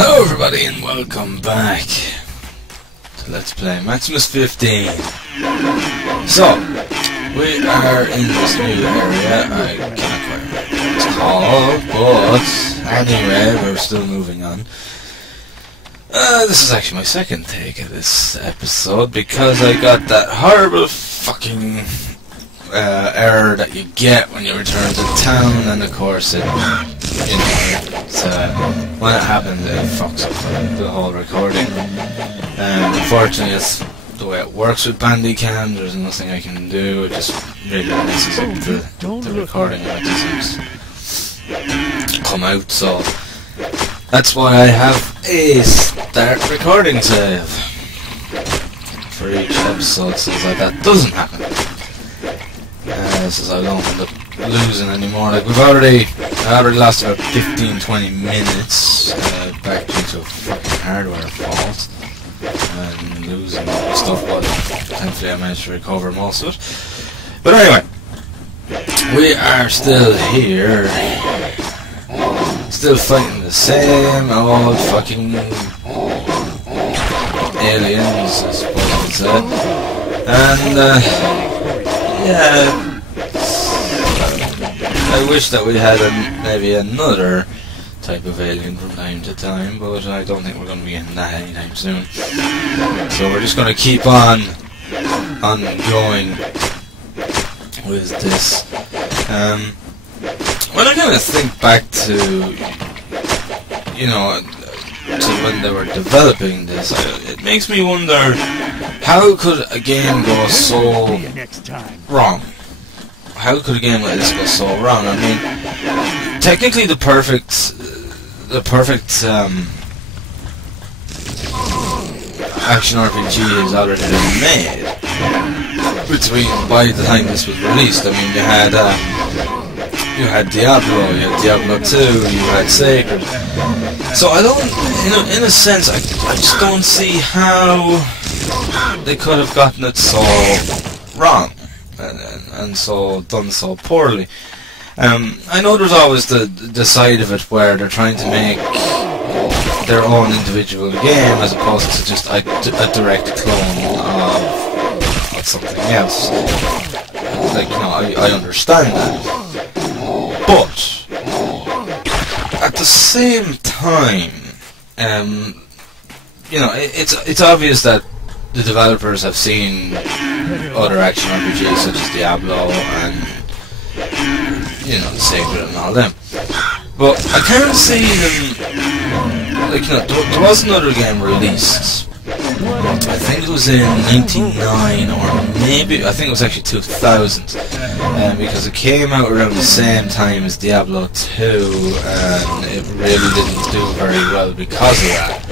Hello everybody and welcome back to Let's Play Maximus 15. So, we are in this new area. I can't quite remember what it's called, but anyway, we're still moving on. This is actually my second take of this episode because I got that horrible fucking error that you get when you return to town, and of course it, when it happens it fucks up the whole recording. Unfortunately it's the way it works with Bandicam. There's nothing I can do. It just really messes up the recording and it doesn't come out, so that's why I have a start recording save for each episode so that doesn't happen. So I don't end up losing anymore. Like I already lost about 15-20 minutes back due to a fucking hardware fault and losing stuff, but thankfully I managed to recover most of it. But anyway, we are still here, still fighting the same old fucking aliens, I suppose I would say. And yeah, I wish that we had maybe another type of alien from time to time, but I don't think we're going to be getting that anytime soon. So we're just going to keep on going with this. When I kind of think back to, to when they were developing this, it makes me wonder, how could a game go so wrong? How could a game like this go so wrong? I mean, technically the perfect action RPG has already been made by the time this was released. I mean, you had Diablo, you had Diablo 2, you had Sacred. So I don't, in a sense, I just don't see how they could have gotten it so wrong and so done so poorly. I know there's always the side of it where they're trying to make their own individual game as opposed to just a direct clone of something else. Like, I understand that. But at the same time, it's obvious that the developers have seen other action RPGs such as Diablo and Sacred and all them. But I can't see them, there was another game released, I think it was in 99 or maybe, I think it was actually 2000, because it came out around the same time as Diablo 2 and it really didn't do very well because of that.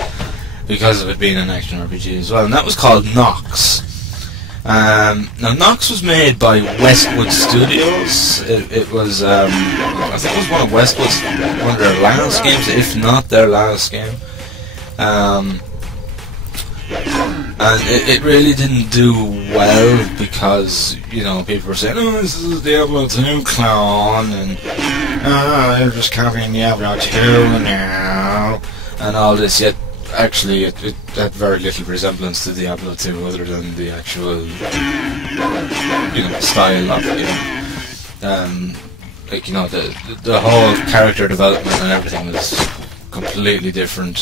Because of it being an action RPG as well, and that was called Nox. Now Nox was made by Westwood Studios. It was, I think it was one of their last games, if not their last game. And it really didn't do well because, people were saying, oh, this is a Diablo 2 clone, and they're just copying Diablo 2 now, and all this, yet actually it had very little resemblance to Diablo 2 other than the actual style of it. The whole character development and everything was completely different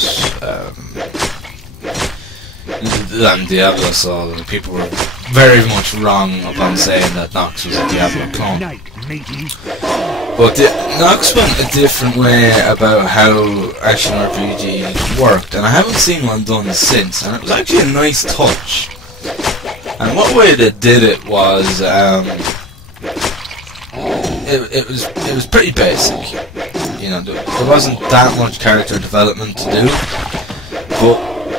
than Diablo, so people were very much wrong upon saying that Nox was a Diablo clone. But Nox went a different way about how action RPG worked, and I haven't seen one done since, and it was actually a nice touch. And what way they did it was, it was pretty basic. There wasn't that much character development to do, but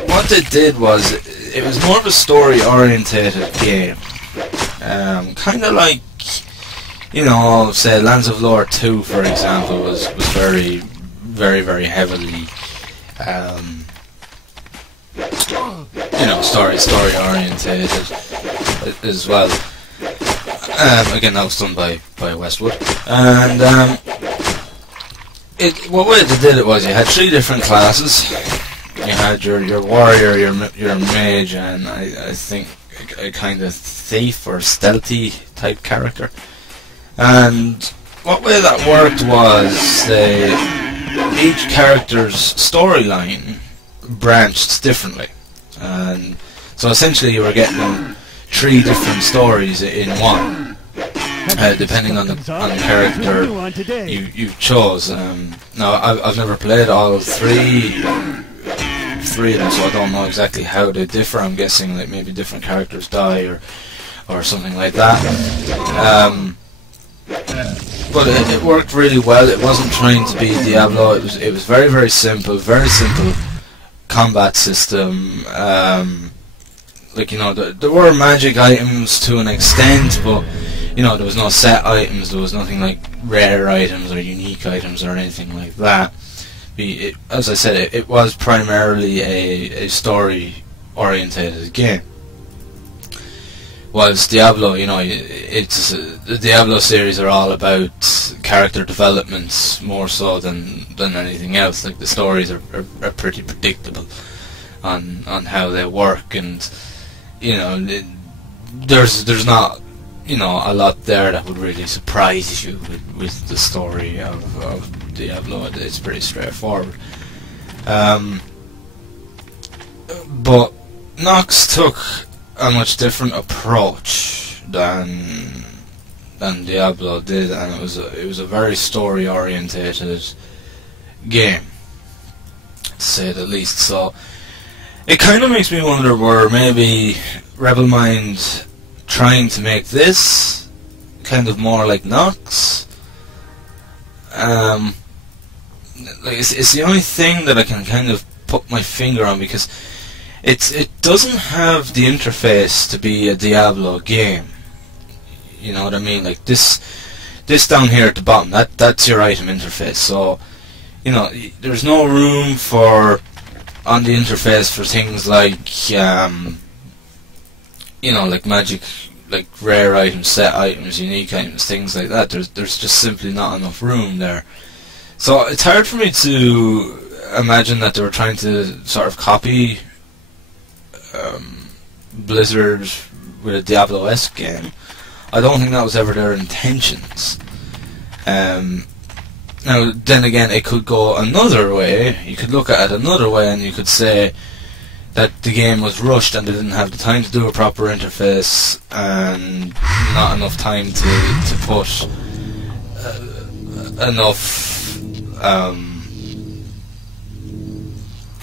what they did was, it was more of a story-orientated game. Kind of like, say Lands of Lore 2, for example, was very, very, very heavily, story-orientated as well. Again, that was done by Westwood, and What way they did it was you had 3 different classes. You had your warrior, your mage, and I think a kind of thief or stealthy type character. And what way that worked was each character's storyline branched differently, and so essentially you were getting 3 different stories in one, depending on the character you chose. Now I've never played all 3 of them, so I don't know exactly how they differ. I'm guessing like maybe different characters die or something like that. But it worked really well. It wasn't trying to be Diablo. It was very, very simple combat system. Like, you know, there were magic items to an extent, but you know, there was no set items. There was nothing like rare items or unique items or anything like that. As I said, it was primarily a story-orientated game. Whilst Diablo, you know, the Diablo series are all about character development more so than anything else. Like, the stories are pretty predictable on how they work, and you know, there's not, you know, a lot there that would really surprise you with the story of Diablo. It's pretty straightforward. But Nox took a much different approach than Diablo did, and it was a very story orientated game, to say the least. So it kind of makes me wonder, were maybe Rebelmind trying to make this kind of more like Nox? Like, it's the only thing that I can kind of put my finger on, because it doesn't have the interface to be a Diablo game. You know what I mean? Like, this down here at the bottom, that's your item interface. So, you know, there's no room on the interface for things like you know, like magic, like rare items, set items, unique items, things like that. There's just simply not enough room there. So it's hard for me to imagine that they were trying to sort of copy Blizzard with a Diablo-esque game. I don't think that was ever their intentions. Now, then again, it could go another way. You could look at it another way, and you could say that the game was rushed and they didn't have the time to do a proper interface, and not enough time to put enough.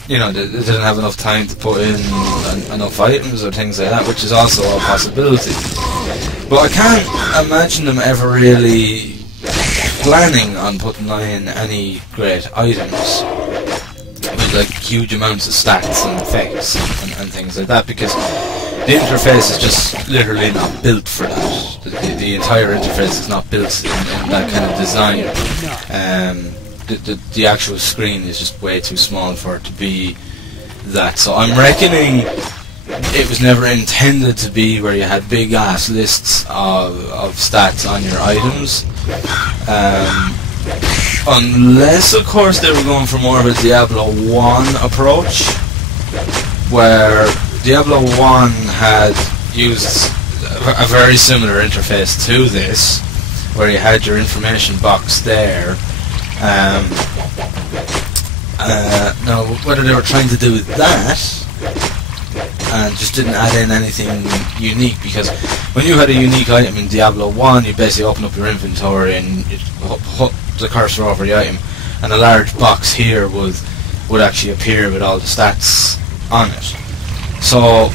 You know, they didn't have enough time to put in enough items or things like that, which is also a possibility. But I can't imagine them ever really planning on putting in any great items with like huge amounts of stats and effects and things like that, because the interface is just literally not built for that. The entire interface is not built in that kind of design. The actual screen is just way too small for it to be that. So I'm reckoning it was never intended to be where you had big ass lists of stats on your items, unless of course they were going for more of a Diablo 1 approach, where Diablo 1 had used a very similar interface to this, where you had your information box there. Now, whether they were trying to do that and just didn't add in anything unique, because when you had a unique item in Diablo 1, you basically open up your inventory and you put the cursor over the item, and a large box here would actually appear with all the stats on it. So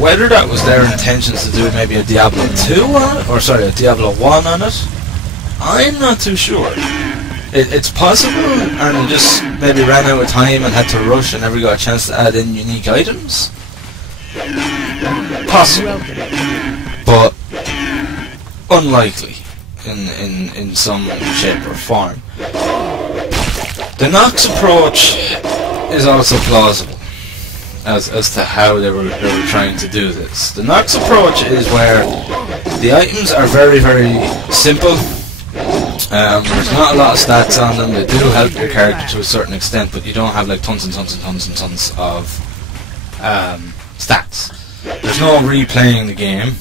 whether that was their intentions to do maybe a Diablo 2 on it, or sorry, a Diablo 1 on it, I'm not too sure. It's possible, and they just maybe ran out of time and had to rush and never got a chance to add in unique items. Possible, but unlikely in some shape or form. The Nox approach is also plausible as to how they were trying to do this. The Nox approach is where the items are very, very simple. There's not a lot of stats on them. They do help your character to a certain extent, but you don't have like tons and tons and tons and tons of stats. There's no replaying the game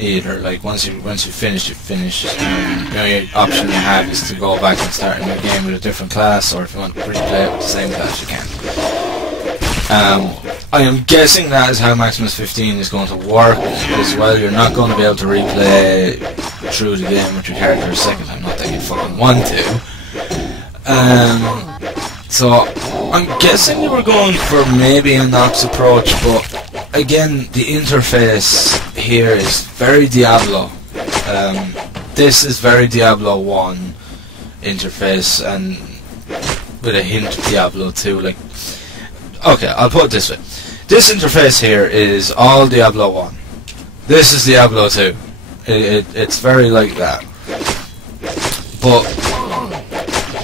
either. Like once you finish, you finish. The only option you have is to go back and start a new game with a different class, or if you want to replay it with the same class, you can. I am guessing that is how Maximus 15 is going to work as well. You're not going to be able to replay through the game with your character a second time, not that you fucking want to. So I'm guessing you were going for maybe a Nox approach, but again, the interface here is very Diablo. This is very Diablo 1 interface, and with a hint of Diablo 2. Like, okay, I'll put it this way. This interface here is all Diablo 1. This is Diablo 2. It's very like that. But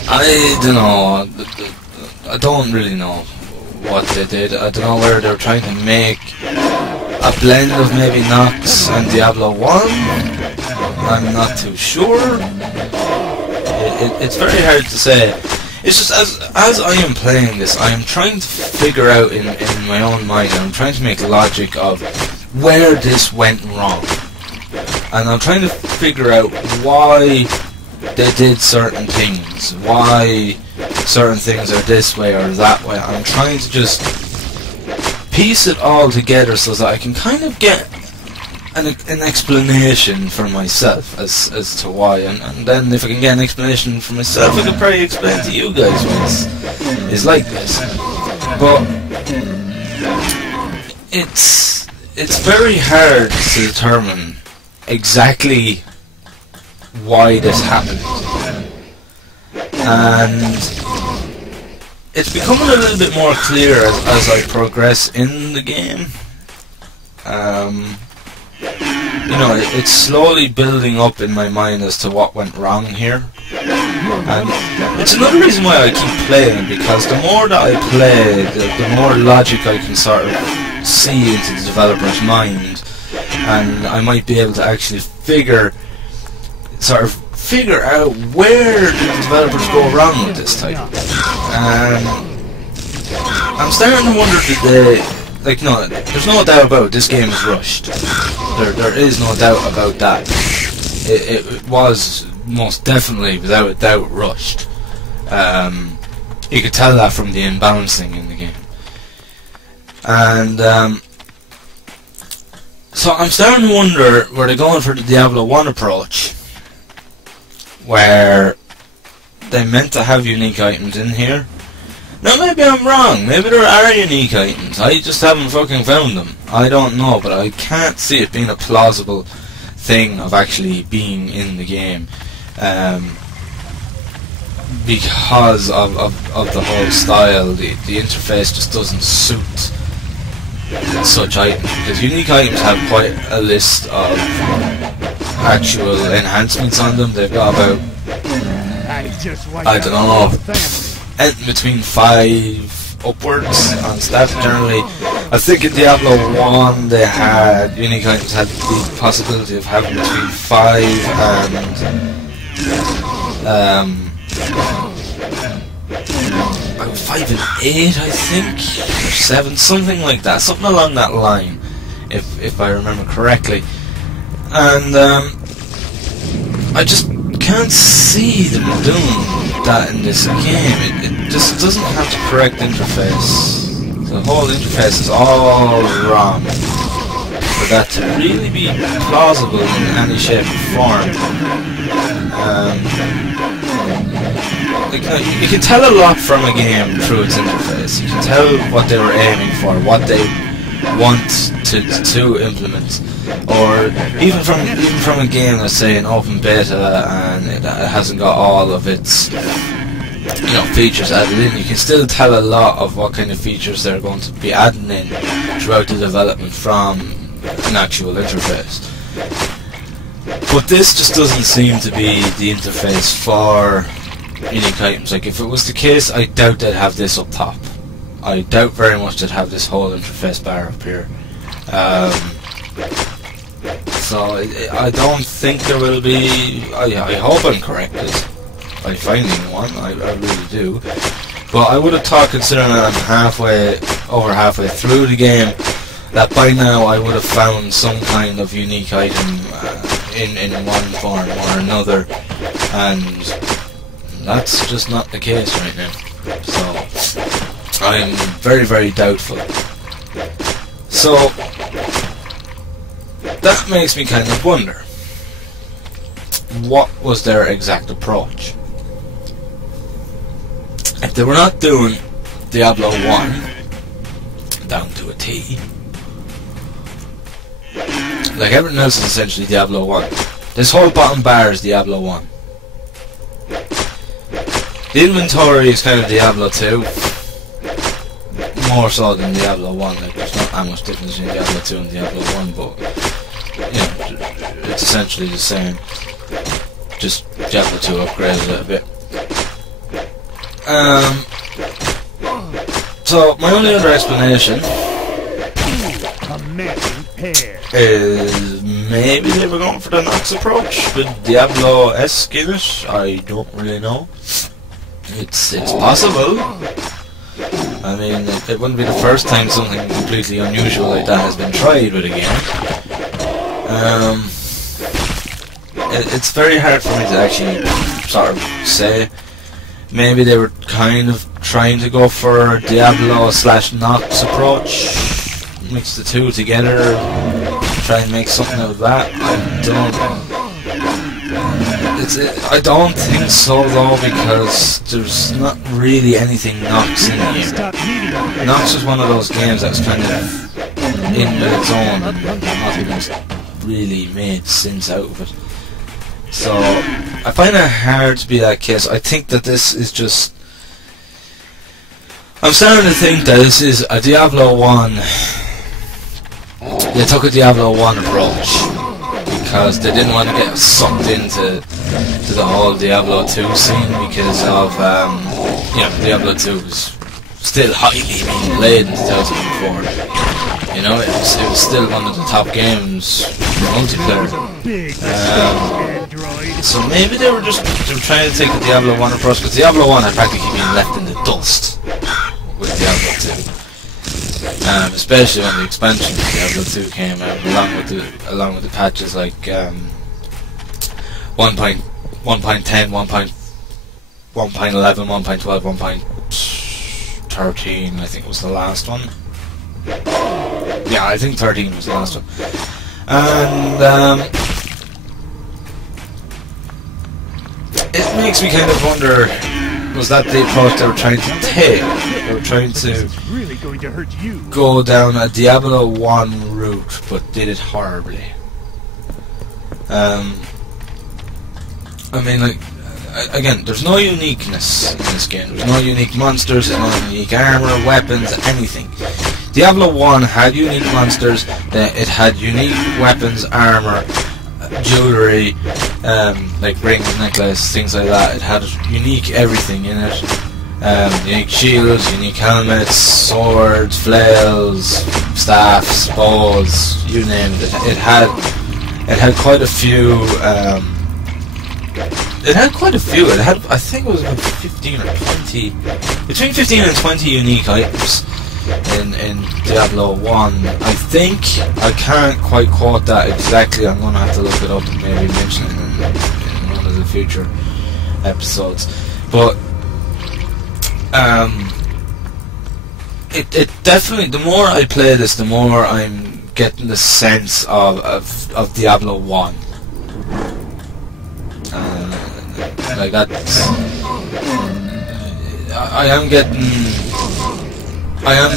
I don't know. I don't really know what they did. I don't know whether they were trying to make a blend of maybe Nox and Diablo 1. I'm not too sure. It's very hard to say. It's just as I am playing this, I am trying to figure out in my own mind, I'm trying to make logic of where this went wrong. And I'm trying to figure out why they did certain things, why certain things are this way or that way. I'm trying to just piece it all together so that I can kind of get an explanation for myself as to why, and then if I can get an explanation for myself, I could probably explain to you guys why it's like this. But it's very hard to determine exactly why this happened, and it's becoming a little bit more clear as I progress in the game. You know, it's slowly building up in my mind as to what went wrong here, and it's another reason why I keep playing, because the more that I play, the more logic I can sort of see into the developer's mind, and I might be able to actually figure out where the developers go wrong with this title. And I'm starting to wonder, did they... Like, no, there's no doubt about it, this game is rushed. There is no doubt about that. It was most definitely, without a doubt, rushed. You could tell that from the imbalancing in the game. And, so I'm starting to wonder, were they going for the Diablo 1 approach, where they meant to have unique items in here? Now maybe I'm wrong, maybe there are unique items, I just haven't fucking found them. I don't know, but I can't see it being a plausible thing of actually being in the game, because of the whole style. The interface just doesn't suit such items, because unique items have quite a list of actual enhancements on them. They've got about, I don't know, between 5 upwards on stats generally. I think in Diablo 1 they had unique items had the possibility of having between 5 and 5 and 8, I think, or 7, something like that, something along that line, if I remember correctly. And I just can't see them doing that in this game. It just doesn't have the correct interface. The whole interface is all wrong for that to really be plausible in any shape or form. You can tell a lot from a game through its interface. You can tell what they were aiming for, what they want to implement, or even from a game that's, say, an open beta and it hasn't got all of its features added in. You can still tell a lot of what kind of features they're going to be adding in throughout the development from an actual interface. But this just doesn't seem to be the interface for unique items. Like, if it was the case, I doubt they'd have this up top. I doubt very much they'd have this whole interface bar up here. So I don't think there will be. I hope I'm corrected, I finally want. I really do. But I would have thought, considering I'm over halfway through the game, that by now I would have found some kind of unique item in one form or another, and that's just not the case right now. So I'm very, very doubtful. So that makes me kind of wonder, what was their exact approach? If they were not doing Diablo 1 down to a T, like everything else is essentially Diablo 1. This whole bottom bar is Diablo 1. The inventory is kind of Diablo 2, more so than Diablo 1. Like, there's not that much difference between Diablo 2 and Diablo 1, but you know, it's essentially the same. Just Diablo 2 upgraded a little bit. So my only other explanation is maybe they were going for the Nox approach with diablo-esque in it. I don't really know. It's possible. I mean, it wouldn't be the first time something completely unusual like that has been tried with a game. It's very hard for me to actually sort of say. Maybe they were kind of trying to go for a Diablo/Nox approach, mix the two together, try and make something out of that. I don't think so though, because there's not really anything Nox in here. Nox was one of those games that was kind of in its own and nothing really made sense out of it. So I find it hard to be that case. I think that this is just... I'm starting to think that this is a Diablo 1... They took a Diablo 1 approach because they didn't want to get sucked into the whole Diablo 2 scene, because of, you know, Diablo 2 was still highly being played in 2004. You know, it was still one of the top games for multiplayer. So maybe they were trying to take the Diablo 1 approach, because Diablo 1 had practically been left in the dust with Diablo 2. Especially when the expansion of Diablo 2 came out, along with the patches like 1.10, 1.11, 1.12, 1.13, I think was the last one. Yeah, I think 13 was the last one. And it makes me kind of wonder, was that the approach they were trying to take? They were trying to go down a Diablo 1 route, but did it horribly. I mean, like, again, there's no uniqueness in this game. There's no unique monsters, there's no unique armor, weapons, anything. Diablo 1 had unique monsters, it had unique weapons, armor, jewellery, like rings, necklace, things like that. It had unique everything in it. Unique shields, unique helmets, swords, flails, staffs, bows, you name it. It had quite a few. It had quite a few. It had, I think, it was about 15 or 20, between 15 and 20 unique items in Diablo 1. I think, I can't quite quote that exactly. I'm going to have to look it up and maybe mention it in one of the future episodes. But it definitely, the more I play this, the more I'm getting the sense of Diablo 1. Like that's, I am getting a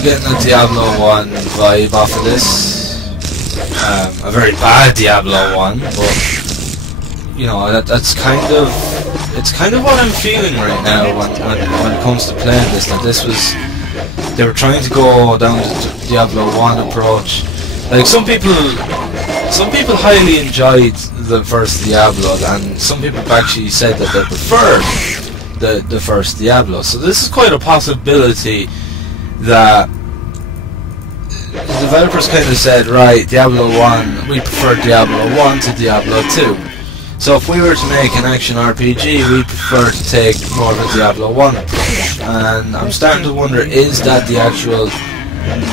Diablo 1 vibe off of this. A very bad Diablo 1, but you know, that's kind of, it's kind of what I'm feeling right now when it comes to playing this. That this was, they were trying to go down the Diablo 1 approach. Like some people highly enjoyed the first Diablo, and some people have actually said that they preferred the first Diablo. So this is quite a possibility that the developers kind of said, right, Diablo 1, we prefer Diablo 1 to Diablo 2. So if we were to make an action RPG, we prefer to take more of a Diablo 1 approach. And I'm starting to wonder, is that the actual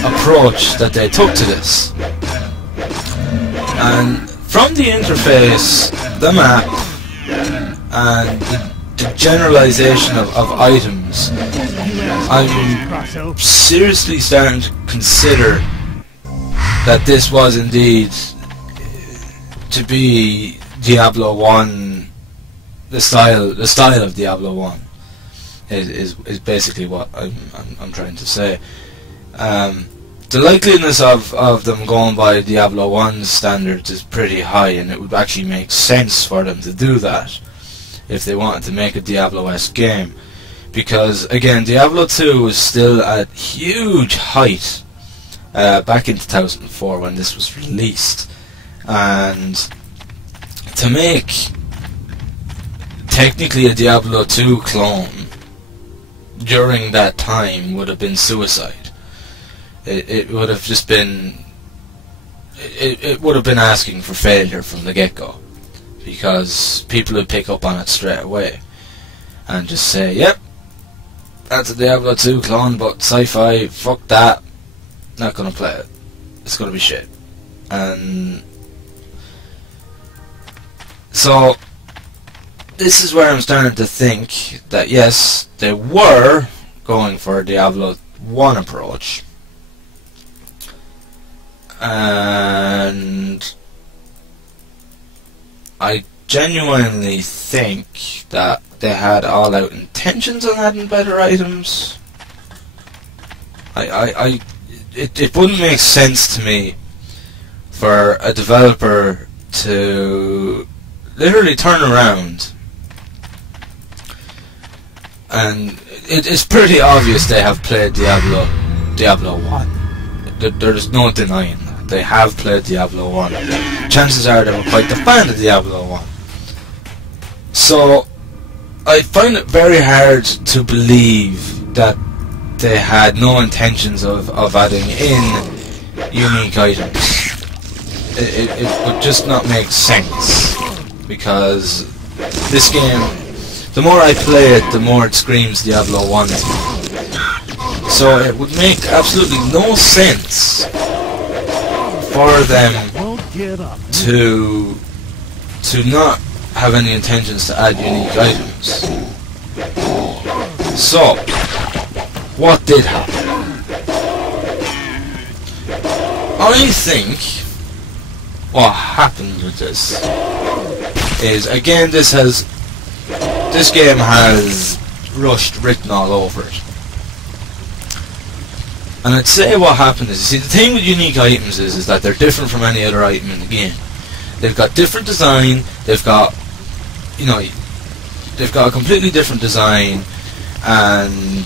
approach that they took to this? And from the interface, the map, and the generalization of items, I'm seriously starting to consider that this was indeed to be Diablo 1, the style of Diablo 1 is basically what I'm trying to say. The likeliness of them going by Diablo 1's standards is pretty high, and it would actually make sense for them to do that if they wanted to make a Diablo-esque game, because again, Diablo 2 was still at huge height back in 2004 when this was released, and to make technically a Diablo 2 clone during that time would have been suicide. It would have just been it would have been asking for failure from the get-go, because people would pick up on it straight away and just say, yep, that's a Diablo 2 clone, but Sci-fi, fuck that, not gonna play it, it's gonna be shit. And so this is where I'm starting to think that yes, they were going for a Diablo 1 approach, and I genuinely think that they had all-out intentions on adding better items. It wouldn't make sense to me for a developer to literally turn around, and it's pretty obvious they have played Diablo 1. There's no denying that. They have played Diablo 1. Chances are they were quite the fan of Diablo 1. So I find it very hard to believe that they had no intentions of adding in unique items. It would just not make sense, because this game, the more I play it, the more it screams Diablo 1 to me. So it would make absolutely no sense for them to not have any intentions to add unique items. So what did happen? I think what happened with this is, again, this game has rushed written all over it. And I'd say what happened is, you see, the thing with unique items is that they're different from any other item in the game. They've got different design, they've got a completely different design, and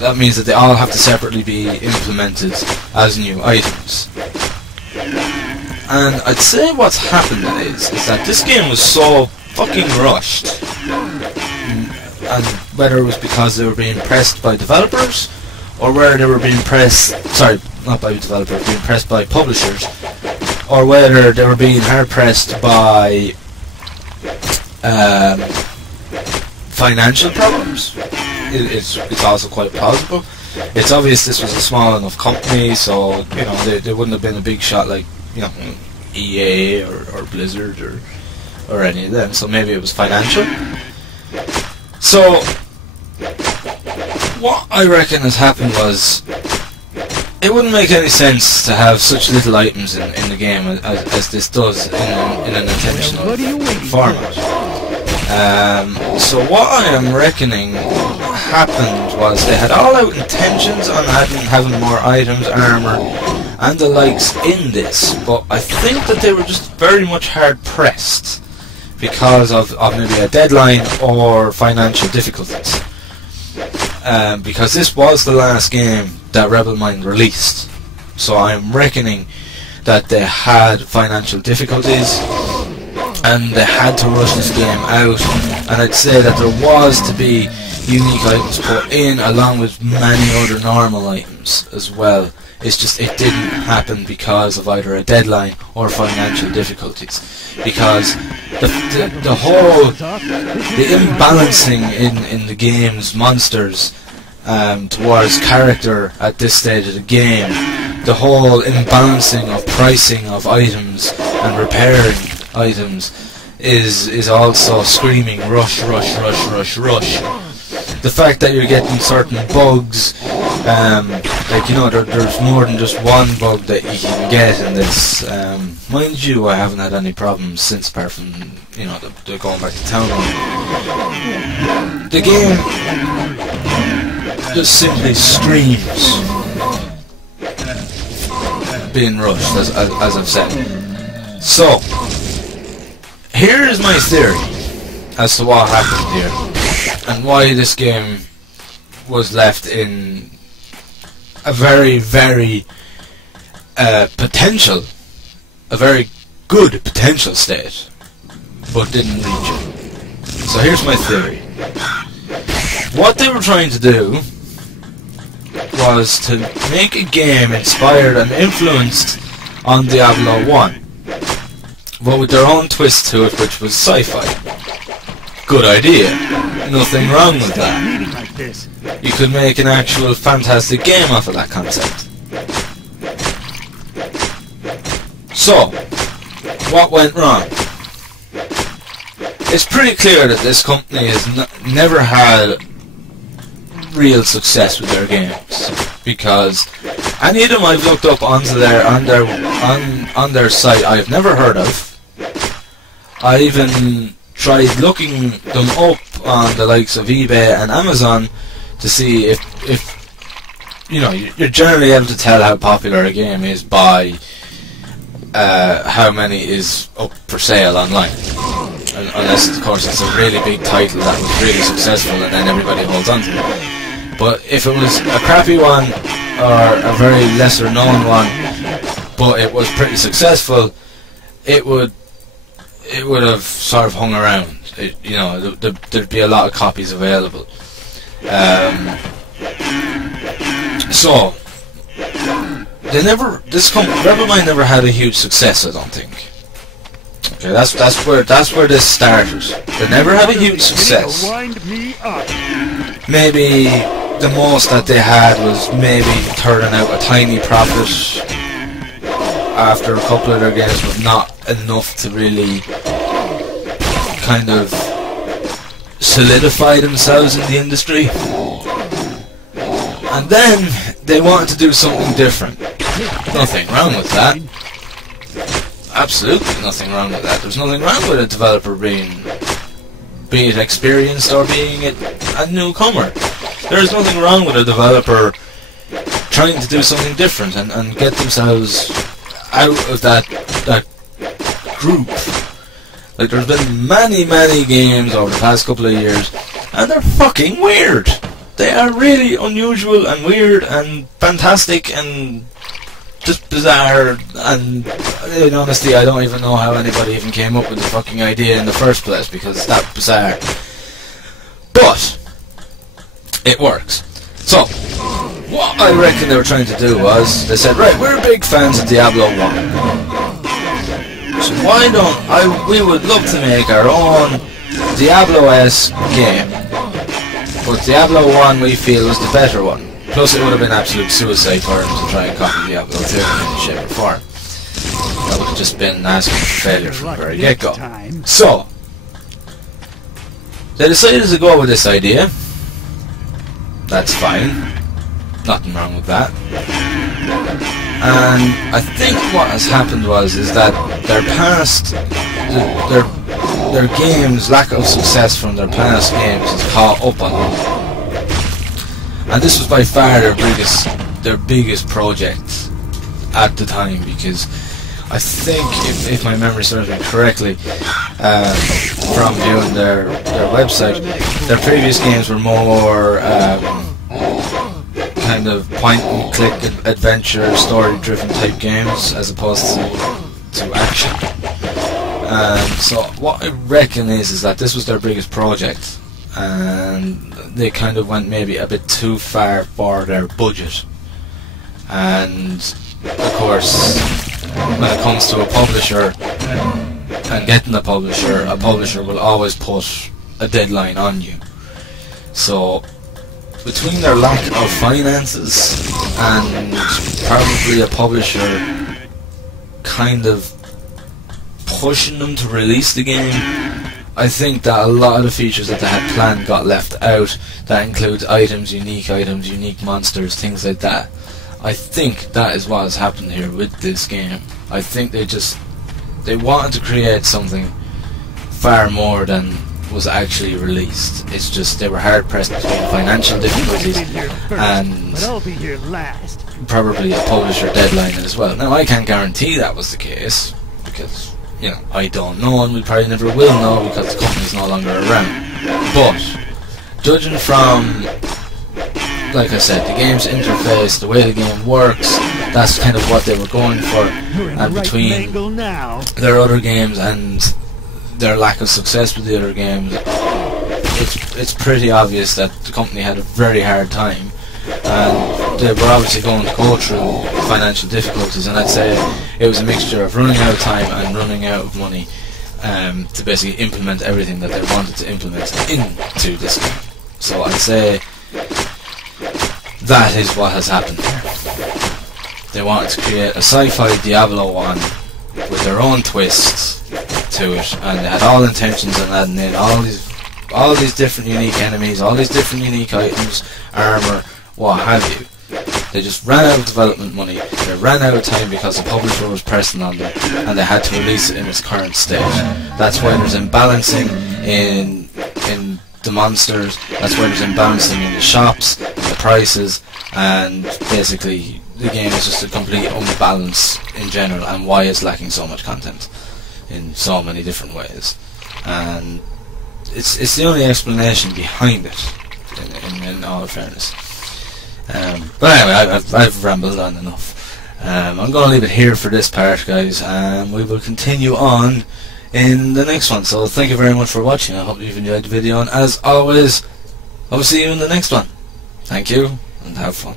that means that they all have to separately be implemented as new items. And I'd say what's happened is that this game was so fucking rushed, and whether it was because they were being pressed by developers, or whether they were being pressed, sorry, not by developers, being pressed by publishers, or whether they were being hard pressed by financial problems. It's also quite plausible. It's obvious this was a small enough company, so they wouldn't have been a big shot like EA or Blizzard or any of them. So maybe it was financial. So what I reckon has happened was, it wouldn't make any sense to have such little items in the game as this does in an intentional format. So what I am reckoning happened was they had all-out intentions on having more items, armor, and the likes in this, but I think that they were just very much hard-pressed because of maybe a deadline or financial difficulties. Because this was the last game that Rebelmind released, so I'm reckoning that they had financial difficulties and they had to rush this game out, and I'd say that there was to be unique items put in, along with many other normal items as well. It's just it didn't happen because of either a deadline or financial difficulties. Because the whole imbalancing in the game's monsters towards character at this stage of the game, the whole imbalancing of pricing of items and repairing items is also screaming rush, rush, rush, rush, rush. The fact that you're getting certain bugs, like, you know, there's more than just one bug that you can get in this. Mind you, I haven't had any problems since, apart from, you know, the going back to town. The game just simply screams being rushed, as I've said. So, here is my theory as to what happened here, and why this game was left in a very, very a very good potential state, but didn't reach it. So here's my theory. What they were trying to do was to make a game inspired and influenced on Diablo 1, but with their own twist to it, which was sci-fi. Good idea. Nothing wrong with that. You could make an actual fantastic game off of that concept. So, what went wrong? It's pretty clear that this company has never had real success with their games, because any of them I've looked up on their site I've never heard of. I even tried looking them up on the likes of eBay and Amazon to see if you know, you're generally able to tell how popular a game is by how many is up for sale online. Unless, of course, it's a really big title that was really successful and then everybody holds on to it. But if it was a crappy one or a very lesser known one, but it was pretty successful, it would have sort of hung around. You know, there'd be a lot of copies available. So Rebelmind never had a huge success, I don't think. Okay, that's where this started. They never had a huge success. Maybe the most that they had was maybe turning out a tiny profit after a couple of their games, but not enough to really kind of solidify themselves in the industry. And then they wanted to do something different. Nothing wrong with that. Absolutely nothing wrong with that. There's nothing wrong with a developer being, be it experienced or being a newcomer. There's nothing wrong with a developer trying to do something different and get themselves out of that group. Like, there's been many games over the past couple of years, and they're fucking weird. They are really unusual and weird and fantastic and just bizarre, and in honesty I don't even know how anybody even came up with the fucking idea in the first place, because it's that bizarre. But it works. So what I reckon they were trying to do was, they said, right, we're big fans of Diablo 1, so why don't we would love to make our own Diablo-esque game, but Diablo 1 we feel was the better one. Plus, it would have been absolute suicide for him to try and copy Diablo 2 in any shape or form. That would have just been asking for failure from the very get-go. So, they decided to go with this idea. That's fine. Nothing wrong with that. And I think what has happened is that their past, their games, lack of success from their past games has caught up on them. And this was by far their biggest project at the time, because I think, if my memory serves me correctly, from viewing their website, their previous games were more kind of point-and-click adventure, story-driven type games, as opposed to action. So what I reckon is that this was their biggest project, and they kind of went maybe a bit too far for their budget. And of course, when it comes to a publisher and getting a publisher will always put a deadline on you. So between their lack of finances and probably a publisher kind of pushing them to release the game, I think that a lot of the features that they had planned got left out. That includes items, unique monsters, things like that. I think that is what has happened here with this game. I think they wanted to create something far more than was actually released. It's just they were hard pressed between financial difficulties and probably a publisher deadline as well. Now I can't guarantee that was the case, because I don't know, and we probably never will know because the company's no longer around. But judging from, like I said, the game's interface, the way the game works, that's kind of what they were going for. And between their other games and their lack of success with the other games, it's pretty obvious that the company had a very hard time, and they were obviously going to go through financial difficulties. And I'd say it was a mixture of running out of time and running out of money to basically implement everything that they wanted to implement into this game. So I'd say that is what has happened here. They wanted to create a sci-fi Diablo 1 with their own twists to it, and they had all intentions on adding in all these different unique enemies, all these different unique items, armor, what have you. They just ran out of development money, they ran out of time because the publisher was pressing on them, and they had to release it in its current state. That's why there's imbalancing in the monsters, that's why there's imbalancing in the shops, in the prices, and basically the game is just a complete unbalance in general, and why it's lacking so much content in so many different ways. And it's the only explanation behind it, in all fairness. But anyway, I've rambled on enough. I'm going to leave it here for this part, guys, and we will continue on in the next one. So thank you very much for watching. I hope you've enjoyed the video, and as always, I will see you in the next one. Thank you, and have fun.